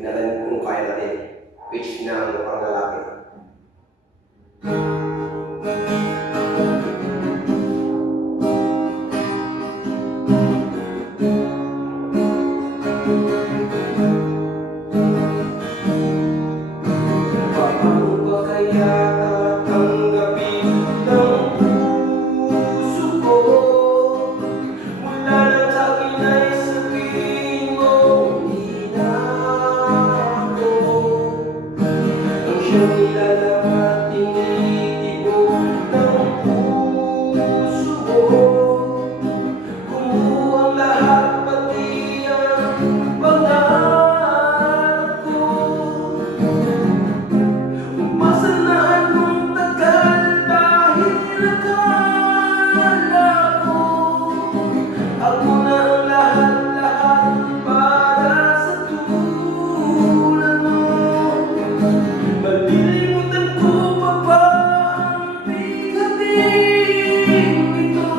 Tingnan natin kung kaya natin. Pitch ng mukhang lalaki. Paano ba kaya tatanggapin ng puso ko? Mula lang sa akin ay sabihin mo, hindi na ako ang siyang nilalaman, tinitibok ng puso ko. Kumuha ang lahat, pati ang pangarap ko. Umasa na anong tagal dahil akala ko ako na ang lahat-lahat para sa tulad mo. Malilimutan ko pa ba ang bigating ito?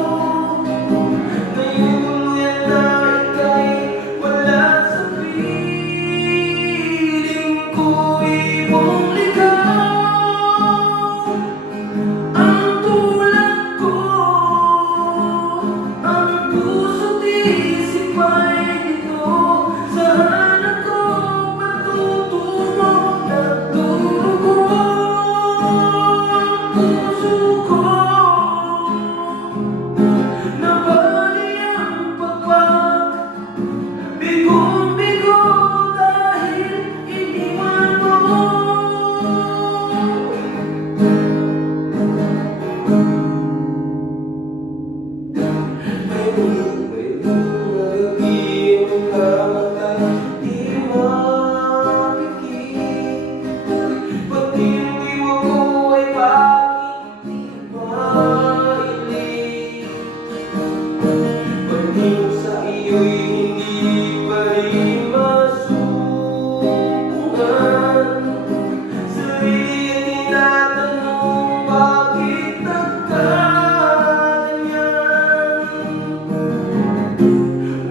Ngayon tuluyan na ika'y wala sa piling ko. Ibong ligaw ang tulad ko, ang puso't isip ay dito. Saan ako matutungo? Nagdurugo ang puso ko. Nabali ang pagpapabigong-bigo dahil iniwan mo. May nagabi ang kamatay, di makikita. Pati ang diwa ko ay bakit di mailig. Pagtingin sa iyo'y hindi pa rin masubungan. Sarili ay tinatanong bakit nagkaganyan.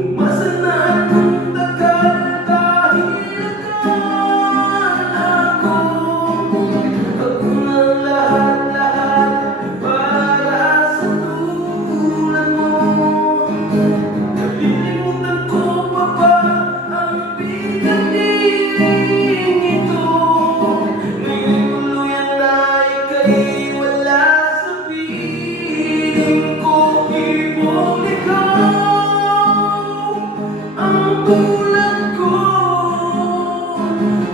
Umasa na anong tagal dahil akala ko ako na ang lahat-lahat para sa tulad mo. Nalilimutan ko pa ba ang bigating ito? Ngayon tuluyan na ika'y wala sa piling ko. Ibong ligaw ang tulad ko,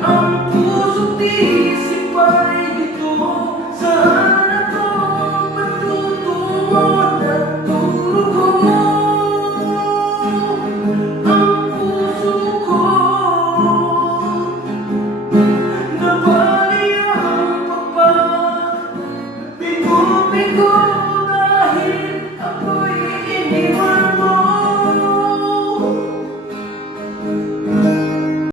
ang puso't isip ay dito. Saan ako matutungo? Nagdurugo ang puso ko. Nabali ang pagpapabigong-bigo